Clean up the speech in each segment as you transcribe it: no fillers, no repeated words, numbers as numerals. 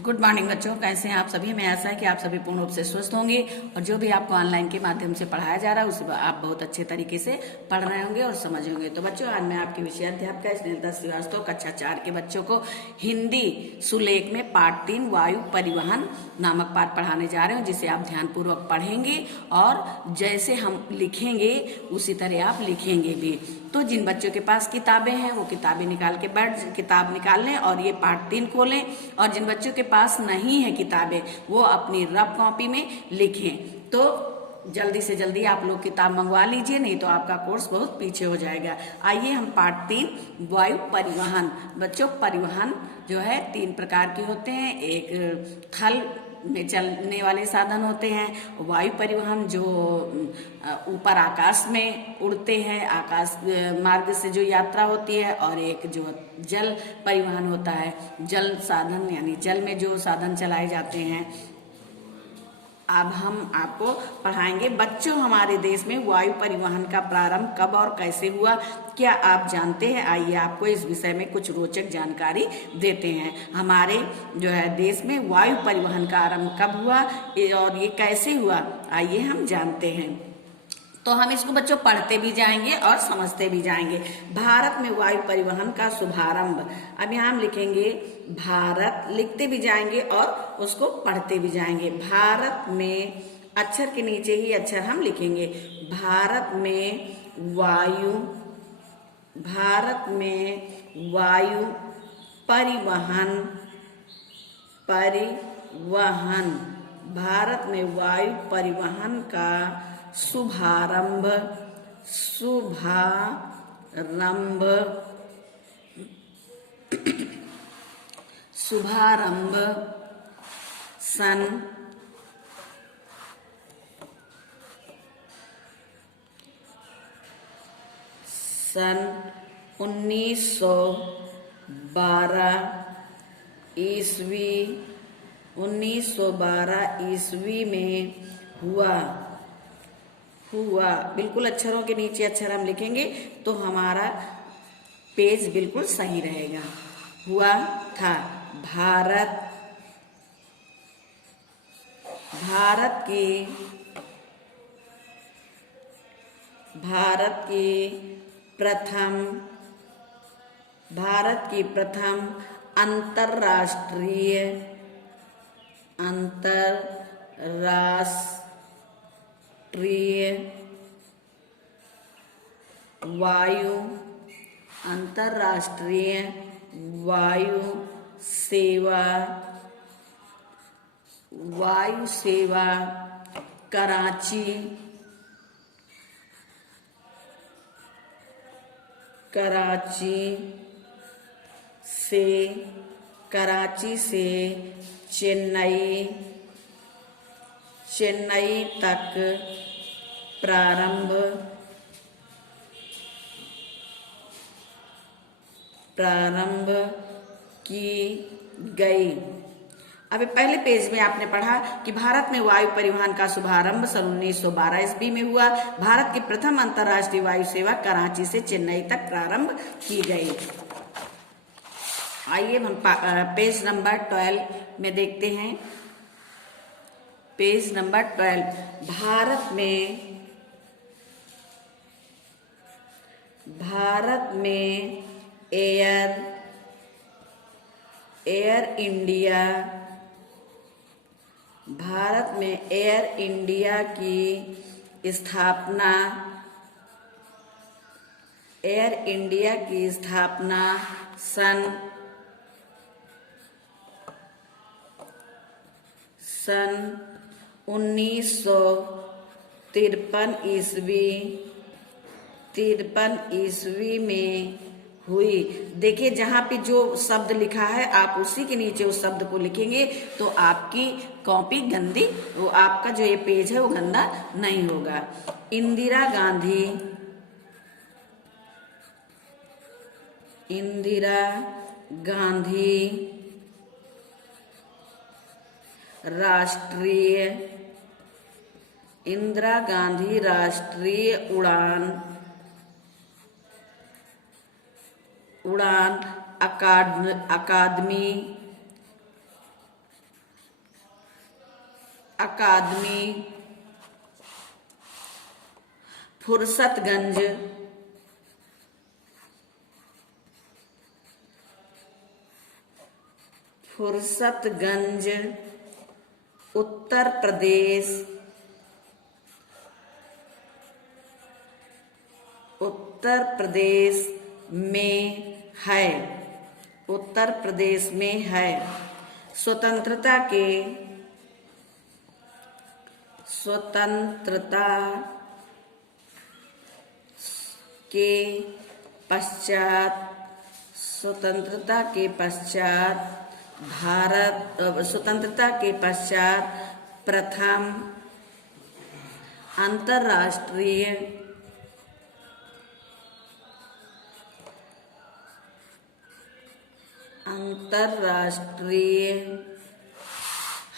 Good morning बच्चों, कैसे हैं आप सभी। मैं आशा है कि आप सभी पूर्ण रूप से स्वस्थ होंगे और जो भी आपको ऑनलाइन के माध्यम से पढ़ाया जा रहा है उसे आप बहुत अच्छे तरीके से पढ़ रहे होंगे और समझ होंगे। तो बच्चों, आज मैं आपकी विषय अध्यापिका स्नेहलता श्रीवास्तव कक्षा 4 के बच्चों को हिंदी सुलेख में पाठ 3 वायु परिवहन नामक पाठ पढ़ाने जा रहे हूँ, जिसे आप ध्यानपूर्वक पढ़ेंगे और जैसे हम लिखेंगे उसी तरह आप लिखेंगे भी। तो जिन बच्चों के पास किताबें हैं वो किताबें निकाल के किताब निकाल लें और ये पाठ 3 खोलें, और जिन बच्चों के पास नहीं है किताबें वो अपनी रफ कॉपी में लिखें। तो जल्दी से जल्दी आप लोग किताब मंगवा लीजिए, नहीं तो आपका कोर्स बहुत पीछे हो जाएगा। आइए हम पाठ 3 वायु परिवहन। बच्चों, परिवहन जो है 3 प्रकार के होते हैं। एक थल में चलने वाले साधन होते हैं, वायु परिवहन जो ऊपर आकाश में उड़ते हैं, आकाश मार्ग से जो यात्रा होती है, और एक जो जल परिवहन होता है, जल साधन यानी जल में जो साधन चलाए जाते हैं। अब हम आपको पढ़ाएंगे। बच्चों, हमारे देश में वायु परिवहन का प्रारंभ कब और कैसे हुआ, क्या आप जानते हैं? आइए आपको इस विषय में कुछ रोचक जानकारी देते हैं। हमारे जो है देश में वायु परिवहन का आरंभ कब हुआ और ये कैसे हुआ, आइए हम जानते हैं। तो हम इसको बच्चों पढ़ते भी जाएंगे और समझते भी जाएंगे। भारत में वायु परिवहन का शुभारंभ, अब यहाँ हम लिखेंगे भारत, लिखते भी जाएंगे और उसको पढ़ते भी जाएंगे। भारत में अक्षर के नीचे ही अक्षर हम लिखेंगे। भारत में वायु परिवहन भारत में वायु परिवहन का शुभारंभ सन 1912 ईस्वी में हुआ। बिल्कुल अक्षरों के नीचे अक्षर हम लिखेंगे तो हमारा पेज बिल्कुल सही रहेगा। हुआ था। भारत की प्रथम अंतरराष्ट्रीय वायु सेवा कराची से चेन्नई तक प्रारंभ की गई। अभी पहले पेज में आपने पढ़ा कि भारत में वायु परिवहन का शुभारंभ सन 1912 ईस्वी में हुआ। भारत की प्रथम अंतर्राष्ट्रीय वायु सेवा कराची से चेन्नई तक प्रारंभ की गई। आइए हम पेज नंबर 12 में देखते हैं। Page number 12। भारत में एयर इंडिया की स्थापना सन 1953 ईस्वी में हुई। देखिए, जहाँ पे जो शब्द लिखा है आप उसी के नीचे उस शब्द को लिखेंगे तो आपकी कॉपी गंदी, वो आपका जो ये पेज है वो गंदा नहीं होगा। इंदिरा गांधी राष्ट्रीय उड़ान अकादमी अकादमी, फुर्सतगंज, फुर्सतगंज उत्तर प्रदेश, उत्तर प्रदेश में है, उत्तर प्रदेश में है। स्वतंत्रता के पश्चात स्वतंत्रता के पश्चात प्रथम अंतर्राष्ट्रीय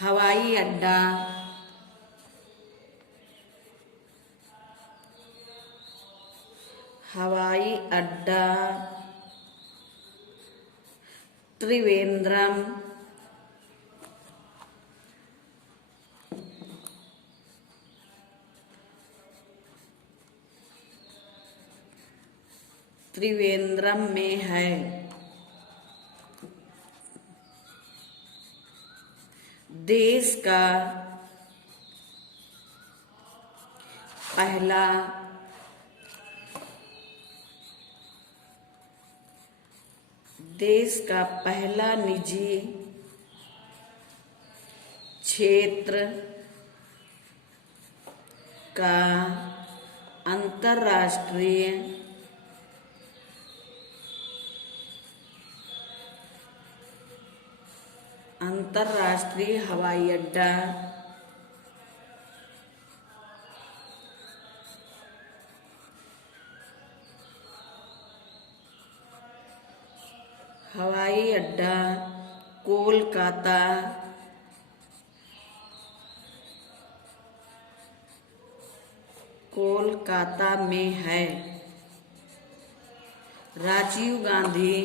हवाई अड्डा त्रिवेंद्रम, में है। देश का पहला निजी क्षेत्र का अंतर्राष्ट्रीय हवाई अड्डा कोलकाता में है। Rajiv Gandhi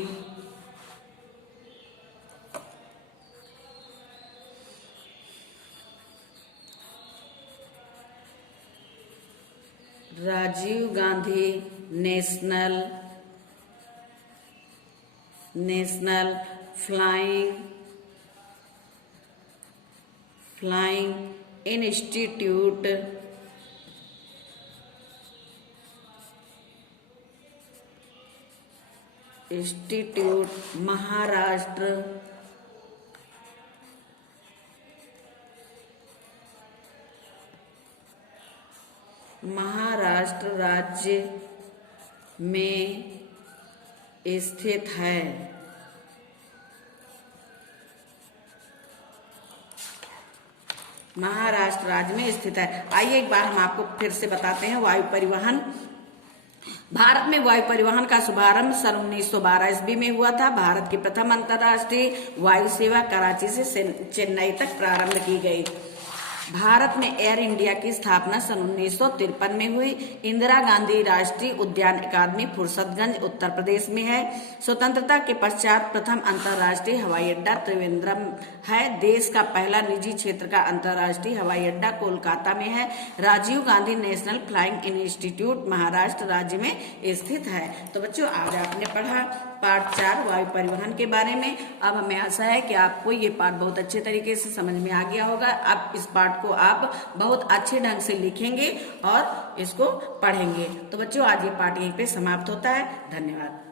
national flying institute Maharashtra राज्य में स्थित है। महाराष्ट्र राज्य में स्थित है। आइए एक बार हम आपको फिर से बताते हैं वायु परिवहन। भारत में वायु परिवहन का शुभारंभ सन 1912 ईस्वी में हुआ था। भारत की प्रथम अंतर्राष्ट्रीय वायु सेवा कराची से चेन्नई तक प्रारंभ की गई। भारत में एयर इंडिया की स्थापना सन 1953 में हुई। इंदिरा गांधी राष्ट्रीय उद्यान अकादमी फुर्सतगंज उत्तर प्रदेश में है। स्वतंत्रता के पश्चात प्रथम अंतर्राष्ट्रीय हवाई अड्डा त्रिवेंद्रम है। देश का पहला निजी क्षेत्र का अंतर्राष्ट्रीय हवाई अड्डा कोलकाता में है। Rajiv Gandhi national flying institute Maharashtra राज्य में स्थित है। तो बच्चों आज आपने पढ़ा पाठ 4 वायु परिवहन के बारे में। अब हमें आशा है कि आपको ये पाठ बहुत अच्छे तरीके से समझ में आ गया होगा। अब इस पाठ को आप बहुत अच्छे ढंग से लिखेंगे और इसको पढ़ेंगे। तो बच्चों आज ये पाठ यहीं पे समाप्त होता है। धन्यवाद।